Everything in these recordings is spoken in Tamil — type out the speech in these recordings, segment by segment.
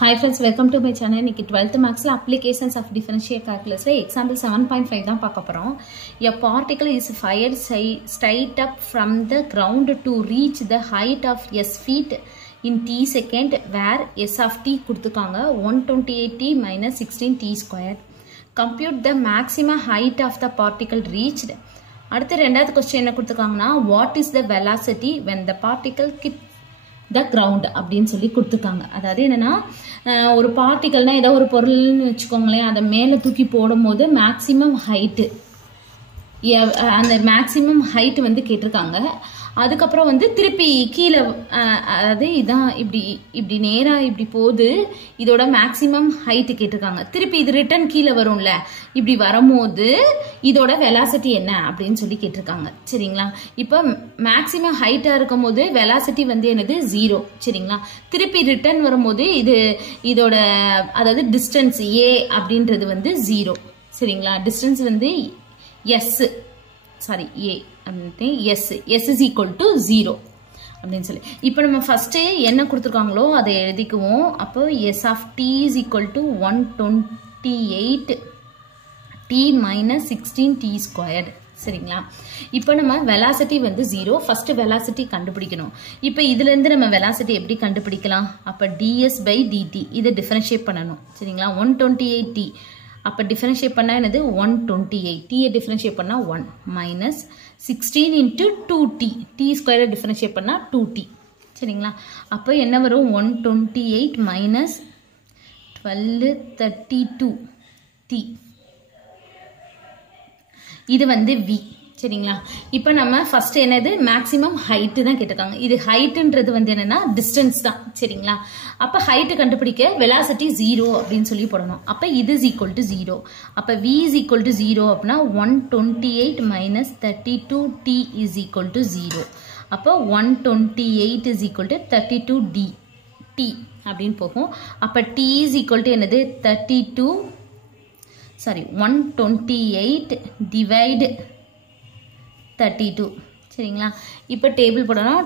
Hi friends, welcome to my channel. இன்னைக்கு 12th Maths applications of differential calculus example 7.5 தான் பார்க்க போறோம். A particle is fired straight up from the ground to reach the height of s feet in t second where s of t கொடுத்துக்காங்க 128t minus 16t squared. Compute the maximum height of the particle reached. அடுத்து ரெண்டாவது क्वेश्चन என்ன கொடுத்துக்காங்கன்னா what is the velocity when the particle hit the ground அப்படினு சொல்லி கொடுத்துட்டாங்க. அதாவது என்னன்னா ஒரு பார்ட்டிகல்னா ஏதோ ஒரு பொருள்னு வெச்சுக்கோங்களேன், அத மேலே தூக்கி போடும்போது மேக்ஸिमम ஹைட் அந்த மேக்ஸिमम ஹைட் வந்து கேட்டிருக்காங்க. அதுக்கு அப்புறம் வந்து திருப்பி கீழ அதாவது இதான் இப்படி நேரா இப்படி போகுது, இதோட மேக்ஸिमम ஹைட் கேட்டிருக்காங்க. திருப்பி இது ரிட்டர்ன் கீழ வரும்ல, இப்படி வரும்போது இதோட வெலாசிட்டி என்ன அப்படின்னு சொல்லி கேட்டிருக்காங்க. சரிங்களா? இப்போ மேக்ஸिमम ஹைட்டா இருக்கும்போது வெலாசிட்டி வந்து என்னது 0. சரிங்களா? திருப்பி ரிட்டர்ன் வரும்போது இதோட அதாவது டிஸ்டன்ஸ் a அப்படின்றது வந்து 0. சரிங்களா? டிஸ்டன்ஸ் வந்து a s is equal to 0 அப்படின்னு சொல்லி இப்போ நம்ம ஃபர்ஸ்ட் என்ன கொடுத்துருக்காங்களோ அதை எழுதிக்குவோம். அப்போ s of t is equal to 128t minus 16t squared. சரிங்களா? இப்போ நம்ம வெலாசிட்டி வந்து 0. ஃபர்ஸ்ட் வெலாசிட்டி கண்டுபிடிக்கணும். இப்போ இதுல இருந்து நம்ம வெலாசிட்டி எப்படி கண்டுபிடிக்கலாம்? அப்ப ds by dt இதை டிஃபரன்ஷியேட் பண்ணணும். சரிங்களா? 128t அப்ப டிஃபரன்ஷியேட் பண்ணா என்னது 128, t டிஃபரன்ஷியேட் பண்ணா 1 minus 16 into 2t, t ஸ்கொயரை டிஃபரன்ஷியேட் பண்ணா 2t. சரிங்களா? அப்ப என்ன வரும் 128 minus 1232t. இது வந்து v. சரிங்களா? இப்போ நம்ம ஃபர்ஸ்ட் என்னது மேக்ஸिमम ஹைட் தான் கேட்டிருக்காங்க. இது ஹைட்ன்றது வந்து என்னன்னா டிஸ்டன்ஸ் தான். சரிங்களா? அப்ப ஹைட் கண்டுபிடிக்க வெலாசிட்டி 0 அப்படின்னு சொல்லி போடணும். அப்ப இது is equal to 0. அப்ப v is equal to 0 அப்படினா 128 minus 32t is equal to 0. அப்ப 128 is equal to 32d t அப்படின்னு போகும். அப்ப t is equal to என்னது 128 divide 32. சரிங்களா? இப்போ டேபிள் போடணும்.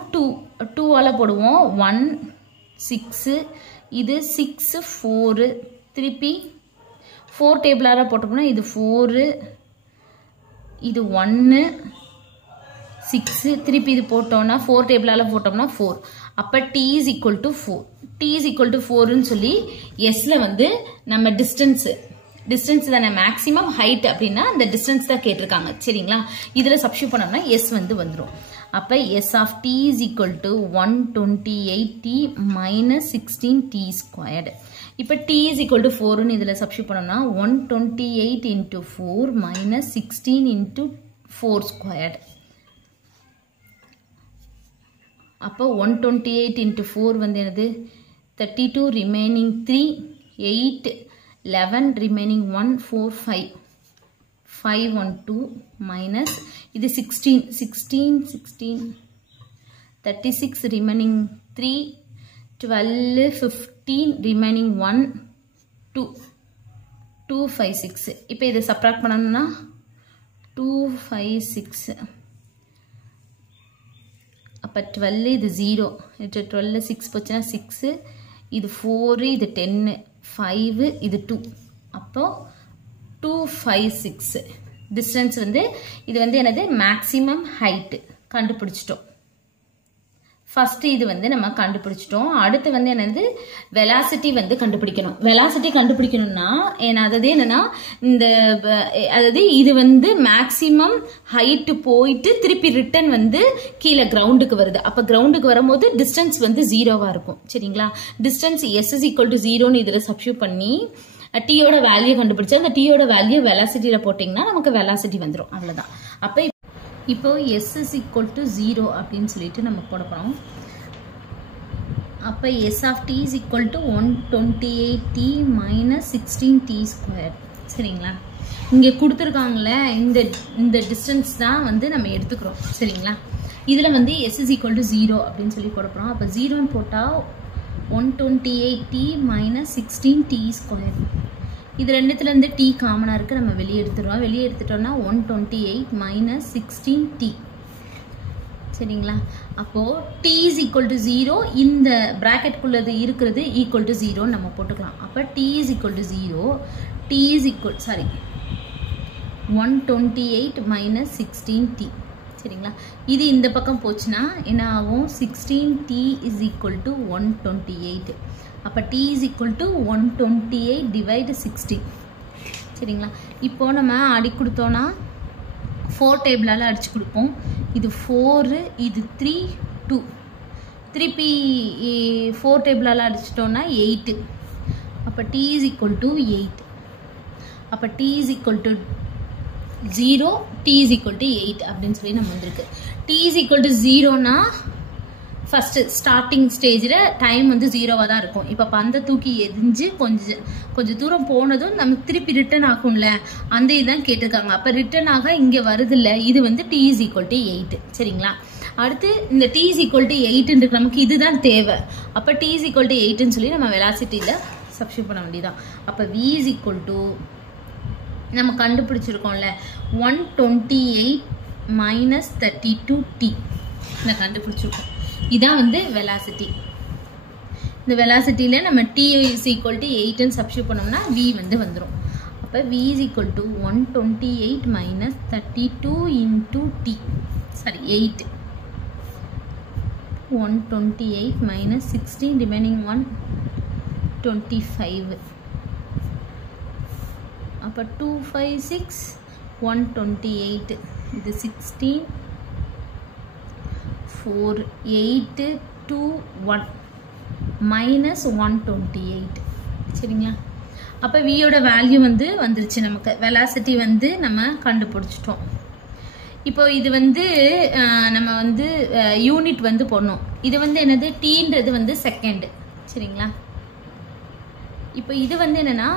2 ஆல போடுவோம். 1 6 இது 6 4 திருப்பி 4 டேபிளால போட்டோம்னா இது 4 இது 1 6 திருப்பி இது போட்டோம்னா 4 டேபிளால போட்டோம்னா 4. அப்ப t is equal to 4. t is equal to 4 ன்னு சொல்லி sல வந்து நம்ம டிஸ்டன்ஸ் தானே மேக்ஸिमम ஹைட் அப்படின்னா அந்த டிஸ்டன்ஸ் தான் கேட்டிருக்காங்க. சரிங்களா? இதுல சப்ஸ்டிட்யூட் பண்ணோம்னா s வந்து வந்துரும். அப்ப s of t is equal to 128t minus 16t squared. இப்ப t is equal to 4 ன்னு இதுல சப்ஸ்டிட்யூட் பண்ணோம்னா 128 into 4 minus 16 into 4 squared. அப்ப 128 into 4 வந்து என்னது 32 remaining 3 8 11 remaining 1 4 5 5 1 2 minus இது 16 36 remaining 3 12 15 remaining 1 2 2 5 6. இப்போ இதை சப்ட்ராக்ட் பண்ணனும்னா 2 5 6 அப்ப 12 இது 0 இது 12 6 போச்சுனா 6 இது 4 இது 10 5 இது 2. அப்போ 2 5 6 டிஸ்டன்ஸ் வந்து இது வந்து என்னது மேக்ஸिमम ஹைட் கண்டுபிடிச்சிட்டோம். ஃபர்ஸ்ட் இது வந்து நம்ம கண்டுபிடிச்சிட்டோம். அடுத்து வந்து என்னது வெலாசிட்டி வந்து கண்டுபிடிக்கணும். வெலாசிட்டி கண்டுபிடிக்கணும்னா அதாவது என்னன்னா இந்த அதாவது இது வந்து மேக்ஸिमम ஹைட் போயிட்டு திருப்பி ரிட்டர்ன் வந்து கீழே கிரவுண்டுக்கு வருது. அப்ப கிரவுண்டுக்கு வரும்போது டிஸ்டன்ஸ் வந்து 0வா இருக்கும். சரிங்களா? Distance s is equal to 0 ன்னு இதுல சப்ஸ்டிட்யூட் பண்ணி t-யோட வேல்யூ கண்டுபிடிச்சா அந்த t-யோட வேல்யூ வெலாசிட்டியில போட்டீங்கன்னா நமக்கு வெலாசிட்டி வந்துரும். அவ்வளவுதான். அப்ப இப்போ s is equal to 0 அப்படின்னு சொல்லிட்டு நம்ம போட போறோம். அப்ப s of t is equal to 128t minus 16t squared. சரிங்களா? இங்க கொடுத்திருக்காங்கல இந்த டிஸ்டன்ஸ் தான் வந்து நம்ம எடுத்துக்கிறோம். சரிங்களா? இதுல வந்து s is equal to 0 அப்படின்னு சொல்லி போட போறோம். அப்ப 0 ன்னு போட்டா 128t minus 16t squared. இது ரெண்டுத்துல இருந்து t காமனா இருக்கு, நம்ம வெளியே எடுத்துறோம். வெளியே எடுத்துட்டோம்னா 128 minus 16t. சரிங்களா? அப்போ t is equal to 0, இந்த bracket குள்ளது இருக்கிறது equal to 0 நம்ம போட்டுக்கலாம். அப்ப t is equal to 0, t is equal, sorry, 128 minus 16t. சரிங்களா? இது இந்த பக்கம் போச்சுனா என்ன ஆகும்? 16t is equal to 128. அப்ப t is equal to 128 divide 16. சரிங்களா? இப்போ நம்ம அடி கொடுத்தோம்னா 4 டேபிளால அடிச்சு கொடுப்போம். இது 4, இது 3, 2. திருப்பி 4 டேபிளால அடிச்சிட்டோம்னா 8. அப்ப t is equal to 8. அப்ப t is equal to 0, t is equal to 8 அப்படின்னு சொல்லி நம்ம வந்திருக்கு. t is equal to 0னா ஃபர்ஸ்ட் ஸ்டார்டிங் ஸ்டேஜில் டைம் வந்து 0வா தான் இருக்கும். இப்போ பந்தை தூக்கி எரிஞ்சு கொஞ்சம் தூரம் போனதும் நமக்கு திருப்பி ரிட்டர்ன் ஆகும்ல, அந்த இதுதான் கேட்டிருக்காங்க. அப்போ ரிட்டர்ன் ஆக இங்கே வருதில்ல, இது வந்து t is equal to 8. சரிங்களா? அடுத்து இந்த t is equal to 8 நமக்கு இதுதான் தேவை. அப்போ t is equal to 8ன்னு சொல்லி நம்ம வெலாசிட்டியில் சப்ஸ்டிட்யூட் பண்ண வேண்டியதான். அப்போ v is equal to நம்ம கண்டுபிடிச்சிருக்கோம்ல 128 minus 32t நான் கண்டுபிடிச்சிருக்கோம். இதான் வந்து வெலாசிட்டி. இந்த வெலாசிட்டியில நம்ம t is equal to 8ன்னு சப்ஸ்டிட்யூட் பண்ணோம்னா v வந்து வந்துரும். அப்ப v is equal to 128 minus 32 into t. sorry 8. 128 minus 16 remaining 125. அப்ப 256 128. இது 16 4 8 2 1 minus 128. சரிங்களா? அப்ப v யோட வேல்யூ வந்து வந்துருச்சு நமக்கு. வெலாசிட்டி வந்து நம்ம கண்டுபிடிச்சிட்டோம். இப்போ இது வந்து நம்ம வந்து யூனிட் வந்து போடணும். இது வந்து என்னது? tன்றது வந்து செகண்ட். சரிங்களா? இப்போ இது வந்து என்னன்னா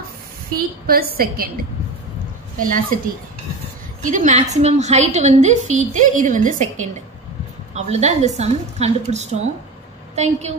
feet per second velocity. இது மேக்ஸிமம் ஹைட் வந்து feet, இது வந்து செகண்ட். அவ்வளவுதான் இந்த சம் கண்டுபிடிச்சிட்டோம். Thank you.